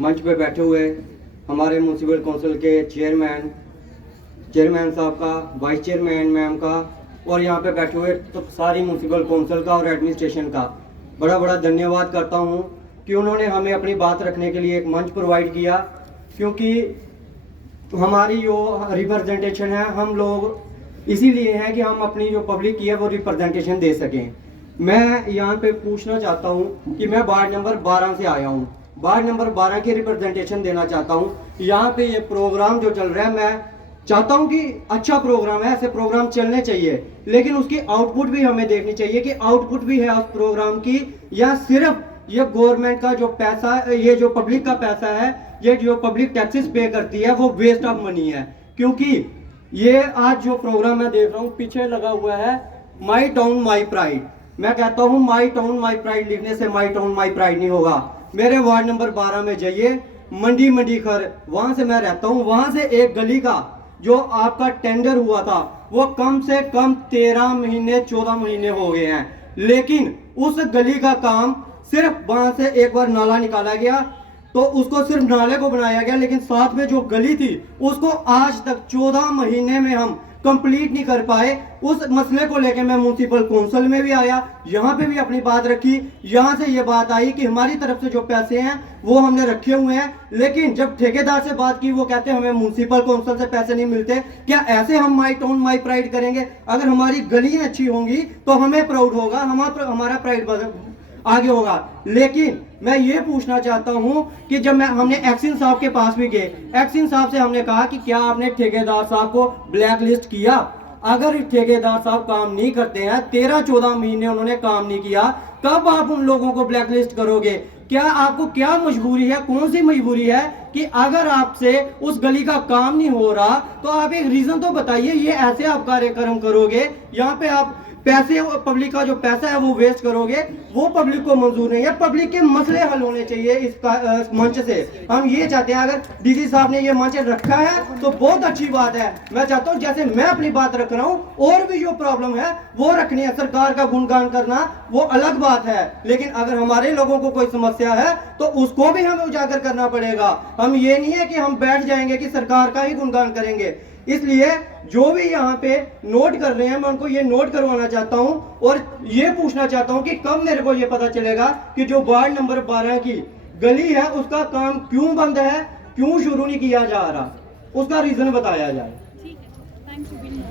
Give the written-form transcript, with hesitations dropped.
मंच पे बैठे हुए हमारे म्यूनसिपल काउंसिल के चेयरमैन साहब का, वाइस चेयरमैन मैम का, और यहाँ पे बैठे हुए तो सारी म्यूनसिपल काउंसिल का और एडमिनिस्ट्रेशन का बड़ा बड़ा धन्यवाद करता हूँ कि उन्होंने हमें अपनी बात रखने के लिए एक मंच प्रोवाइड किया। क्योंकि हमारी जो रिप्रेजेंटेशन है, हम लोग इसीलिए हैं कि हम अपनी जो पब्लिक की है वो रिप्रेजेंटेशन दे सकें। मैं यहाँ पे पूछना चाहता हूँ कि मैं वार्ड नंबर 12 से आया हूँ, वार्ड नंबर 12 की रिप्रेजेंटेशन देना चाहता हूँ। यहाँ पे ये प्रोग्राम जो चल रहा है, मैं चाहता हूँ कि अच्छा प्रोग्राम है, ऐसे प्रोग्राम चलने चाहिए, लेकिन उसकी आउटपुट भी हमें देखनी चाहिए कि आउटपुट भी है उस प्रोग्राम की, या सिर्फ ये गवर्नमेंट का जो पैसा, ये जो पब्लिक का पैसा है, ये जो पब्लिक टैक्सेस पे करती है, वो वेस्ट ऑफ मनी है। क्योंकि ये आज जो प्रोग्राम मैं देख रहा हूँ पीछे लगा हुआ है माई टाउन माई प्राइड। मैं कहता हूँ माई टाउन माई प्राइड लिखने से माई टाउन माई प्राइड नहीं होगा। मेरे वार्ड नंबर 12 में जाइए, मंडी खर, वहां से मैं रहता हूँ, वहां से एक गली का जो आपका टेंडर हुआ था वो कम से कम 13 महीने 14 महीने हो गए हैं, लेकिन उस गली का काम सिर्फ वहां से एक बार नाला निकाला गया तो उसको सिर्फ नाले को बनाया गया, लेकिन साथ में जो गली थी उसको आज तक 14 महीने में हम कंप्लीट नहीं कर पाए। उस मसले को लेकर मैं म्यूनसिपल काउंसिल में भी आया, यहाँ पे भी अपनी बात रखी। यहाँ से ये बात आई कि हमारी तरफ से जो पैसे हैं वो हमने रखे हुए हैं, लेकिन जब ठेकेदार से बात की वो कहते हैं हमें म्यूनसिपल काउंसिल से पैसे नहीं मिलते। क्या ऐसे हम माई टाउन माई प्राइड करेंगे? अगर हमारी गलियां अच्छी होंगी तो हमें प्राउड होगा, हमारा प्राइड आगे होगा। लेकिन मैं ये पूछना चाहता हूं कि जब हमने एक्सिन साहब के पास भी गए, एक्सिन साहब से हमने कहा कि क्या आपने ठेकेदार साहब को ब्लैक लिस्ट किया? अगर ठेकेदार साहब काम नहीं करते हैं, 13-14 महीने उन्होंने काम नहीं किया, कब आप उन लोगों को ब्लैक लिस्ट करोगे? क्या आपको क्या मजबूरी है, कौन सी मजबूरी है कि अगर आपसे उस गली का काम नहीं हो रहा तो आप एक रीजन तो बताइए। ये ऐसे आप कार्यक्रम करोगे, यहाँ पे आप पैसे, पब्लिक का जो पैसा है वो वेस्ट करोगे, वो पब्लिक को मंजूर नहीं है। पब्लिक के मसले हल होने चाहिए इस मंच से। हम ये चाहते हैं, अगर डीसी साहब ने ये मंच रखा है तो बहुत अच्छी बात है। मैं चाहता हूँ जैसे मैं अपनी बात रख रहा हूँ, और भी जो प्रॉब्लम है वो रखनी है। सरकार का गुणगान करना वो अलग बात है, लेकिन अगर हमारे लोगों को कोई समस्या है तो उसको भी हमें उजागर करना पड़ेगा। हम ये नहीं है कि हम बैठ जाएंगे कि सरकार का ही गुणगान करेंगे। इसलिए जो भी यहाँ पे नोट कर रहे हैं, मैं उनको ये नोट करवाना चाहता हूँ और ये पूछना चाहता हूँ कि कब मेरे को ये पता चलेगा कि जो वार्ड नंबर 12 की गली है उसका काम क्यों बंद है, क्यों शुरू नहीं किया जा रहा, उसका रीजन बताया जाए। ठीक है, थैंक यू।